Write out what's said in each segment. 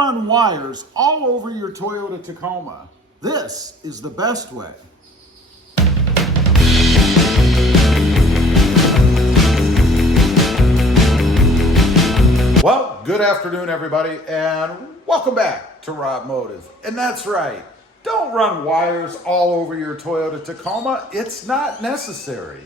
run wires all over your Toyota Tacoma. This is the best way. Well, good afternoon, everybody, and welcome back to RobMotive. And that's right, don't run wires all over your Toyota Tacoma. It's not necessary.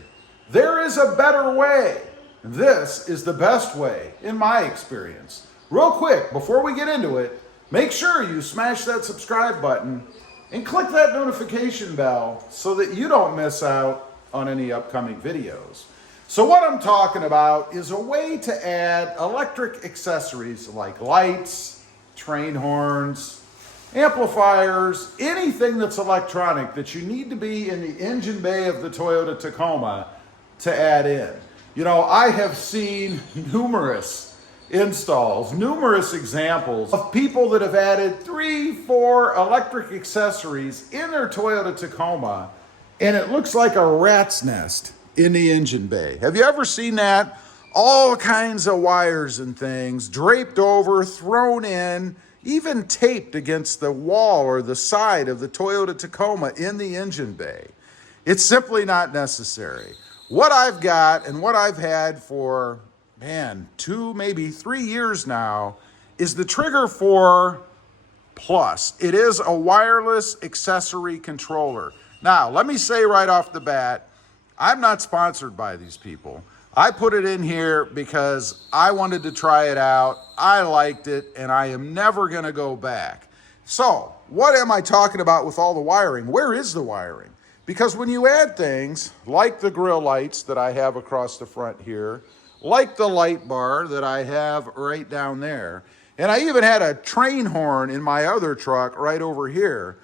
There is a better way. This is the best way, in my experience. Real quick, before we get into it, make sure you smash that subscribe button and click that notification bell so that you don't miss out on any upcoming videos. So what I'm talking about is a way to add electric accessories like lights, train horns, amplifiers, anything that's electronic that you need to be in the engine bay of the Toyota Tacoma to add in. You know, I have seen numerous installs, numerous examples of people that have added 3, 4 electric accessories in their Toyota Tacoma, and it looks like a rat's nest in the engine bay. Have you ever seen that? All kinds of wires and things draped over, thrown in, even taped against the wall or the side of the Toyota Tacoma in the engine bay. It's simply not necessary. What I've got and what I've had for, 2, maybe 3 years now is the Trigger 4 Plus. It is a wireless accessory controller. Now, let me say right off the bat, I'm not sponsored by these people. I put it in here because I wanted to try it out. I liked it, and I am never going to go back. So, what am I talking about with all the wiring? Where is the wiring? Because when you add things like the grill lights that I have across the front here, like the light bar that I have right down there, and I even had a train horn in my other truck right over here,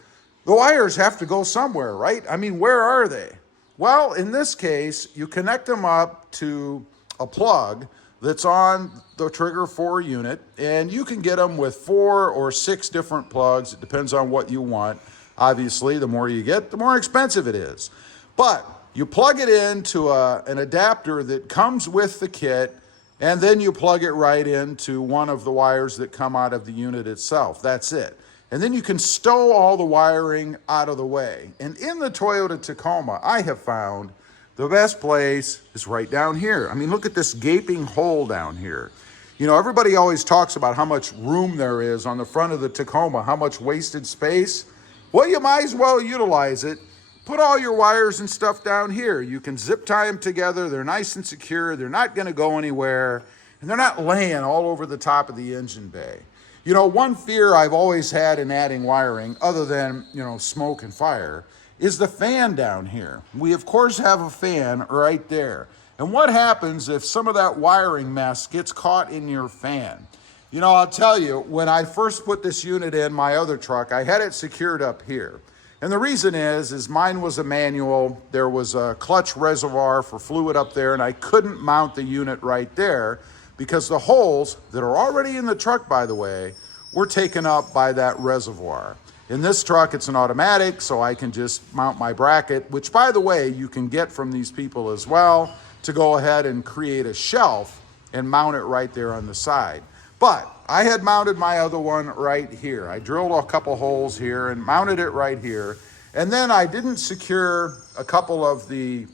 the wires have to go somewhere, right? I mean, where are they? Well, in this case, you connect them up to a plug that's on the Trigger 4 unit, and you can get them with 4 or 6 different plugs. It depends on what you want. Obviously, the more you get, the more expensive it is. But you plug it into an adapter that comes with the kit, and then you plug it right into one of the wires that come out of the unit itself. That's it. And then you can stow all the wiring out of the way. And in the Toyota Tacoma, I have found the best place is right down here. I mean, look at this gaping hole down here. You know, everybody always talks about how much room there is on the front of the Tacoma, how much wasted space. Well, you might as well utilize it. Put all your wires and stuff down here. You can zip tie them together. They're nice and secure. They're not going to go anywhere. And they're not laying all over the top of the engine bay. You know, one fear I've always had in adding wiring, other than, you know, smoke and fire, is the fan down here. We, of course, have a fan right there. And what happens if some of that wiring mess gets caught in your fan? You know, I'll tell you, when I first put this unit in my other truck, I had it secured up here. And the reason is mine was a manual. There was a clutch reservoir for fluid up there, and I couldn't mount the unit right there because the holes that are already in the truck, by the way, were taken up by that reservoir. In this truck, it's an automatic, so I can just mount my bracket, which, by the way, you can get from these people as well, to go ahead and create a shelf and mount it right there on the side. But I had mounted my other one right here. I drilled a couple holes here and mounted it right here. And then I didn't secure a couple of the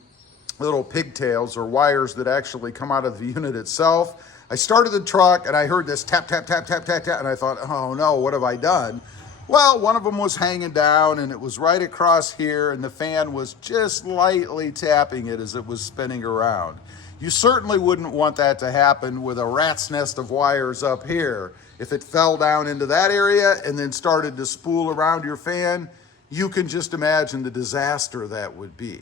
little pigtails or wires that actually come out of the unit itself. I started the truck and I heard this tap, tap, tap, tap, tap, tap, and I thought, oh no, what have I done? Well, one of them was hanging down and it was right across here, and the fan was just lightly tapping it as it was spinning around. You certainly wouldn't want that to happen with a rat's nest of wires up here. If it fell down into that area and then started to spool around your fan, you can just imagine the disaster that would be.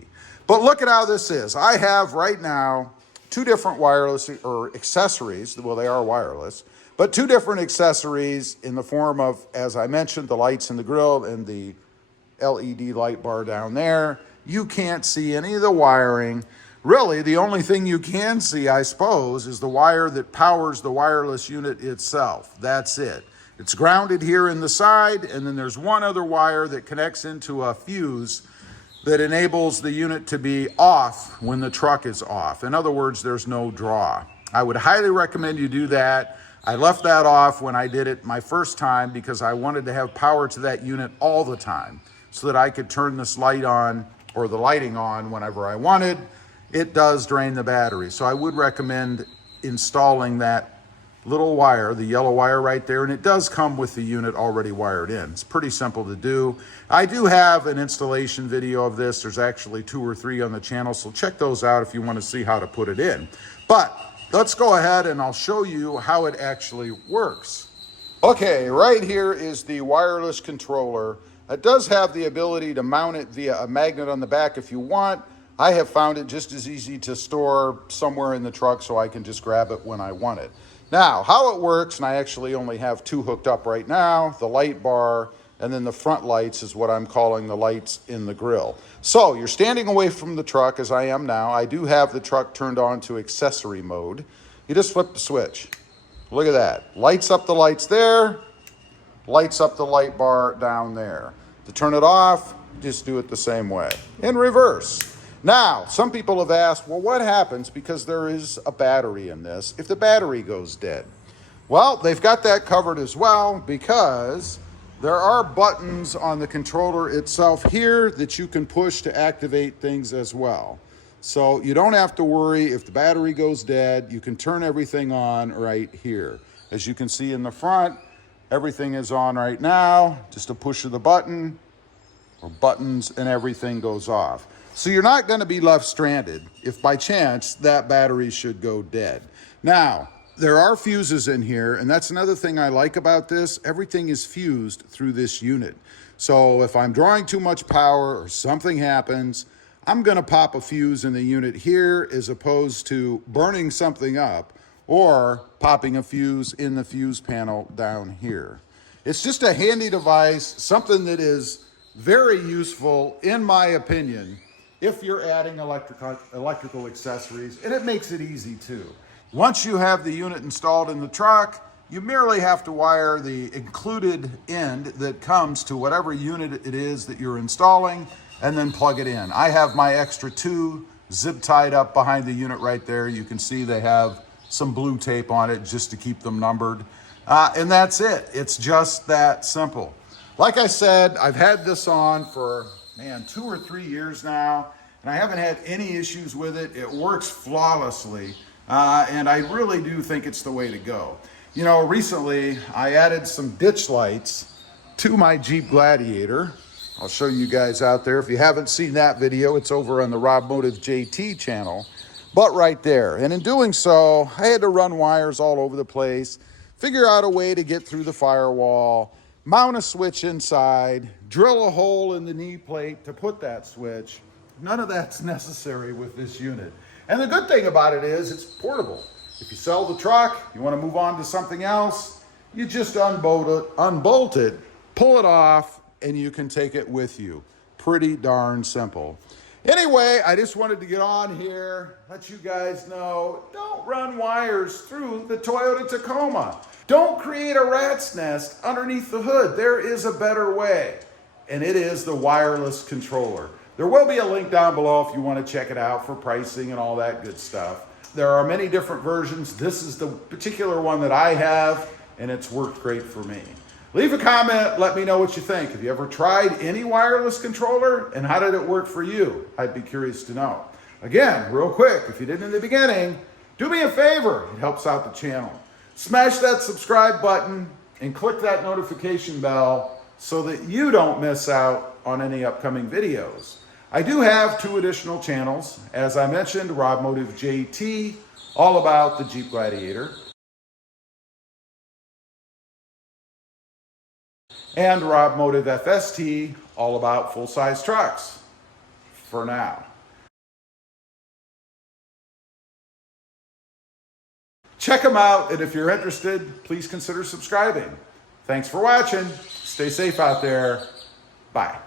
But look at how this is. I have right now 2 different wireless or accessories. Well, they are wireless, but 2 different accessories in the form of, as I mentioned, the lights in the grill and the LED light bar down there. You can't see any of the wiring. Really, the only thing you can see, I suppose, is the wire that powers the wireless unit itself. That's it. It's grounded here in the side, and then there's one other wire that connects into a fuse that enables the unit to be off when the truck is off. In other words, there's no draw. I would highly recommend you do that. I left that off when I did it my first time because I wanted to have power to that unit all the time so that I could turn this light on or the lighting on whenever I wanted. It does drain the battery. So I would recommend installing that little wire, the yellow wire right there, and it does come with the unit already wired in. It's pretty simple to do. I do have an installation video of this. There's actually 2 or 3 on the channel, so check those out if you want to see how to put it in. But let's go ahead and I'll show you how it actually works. Okay, right here is the wireless controller. It does have the ability to mount it via a magnet on the back if you want. I have found it just as easy to store somewhere in the truck so I can just grab it when I want it. Now, how it works, and I actually only have 2 hooked up right now, the light bar, and then the front lights is what I'm calling the lights in the grill. So you're standing away from the truck as I am now. I do have the truck turned on to accessory mode. You just flip the switch. Look at that. Lights up the lights there, lights up the light bar down there. To turn it off, just do it the same way, in reverse. Now, some people have asked, well, what happens, because there is a battery in this, if the battery goes dead? Well, they've got that covered as well, because there are buttons on the controller itself here that you can push to activate things as well. So you don't have to worry if the battery goes dead. You can turn everything on right here. As you can see in the front, everything is on right now. Just a push of the button or buttons and everything goes off. So you're not going to be left stranded if by chance that battery should go dead. Now, there are fuses in here, and that's another thing I like about this. Everything is fused through this unit. So if I'm drawing too much power or something happens, I'm going to pop a fuse in the unit here as opposed to burning something up or popping a fuse in the fuse panel down here. It's just a handy device, something that is very useful, in my opinion, if you're adding electrical accessories, and it makes it easy too. Once you have the unit installed in the truck, you merely have to wire the included end that comes to whatever unit it is that you're installing and then plug it in. I have my extra 2 zip tied up behind the unit right there. You can see they have some blue tape on it just to keep them numbered. And that's it. It's just that simple. Like I said, I've had this on for 2 or 3 years now, and I haven't had any issues with it. It works flawlessly, and I really do think it's the way to go. You know, recently I added some ditch lights to my Jeep Gladiator. I'll show you guys out there. If you haven't seen that video, it's over on the RobMotive JT channel, but right there. And in doing so, I had to run wires all over the place, figure out a way to get through the firewall, mount a switch inside, drill a hole in the knee plate to put that switch. None of that's necessary with this unit. And the good thing about it is it's portable. If you sell the truck, you want to move on to something else, you just unbolt it, pull it off, and you can take it with you. Pretty darn simple. Anyway, I just wanted to get on here, let you guys know, don't run wires through the Toyota Tacoma. Don't create a rat's nest underneath the hood. There is a better way, and it is the wireless controller. There will be a link down below if you want to check it out for pricing and all that good stuff. There are many different versions. This is the particular one that I have, and it's worked great for me. Leave a comment, let me know what you think. Have you ever tried any wireless controller, and how did it work for you? I'd be curious to know. Again, real quick, if you didn't in the beginning, do me a favor, it helps out the channel. Smash that subscribe button and click that notification bell so that you don't miss out on any upcoming videos. I do have 2 additional channels. As I mentioned, RobMotive JT, all about the Jeep Gladiator, and RobMotive FST, all about full-size trucks, for now. Check them out, and if you're interested, please consider subscribing. Thanks for watching. Stay safe out there. Bye.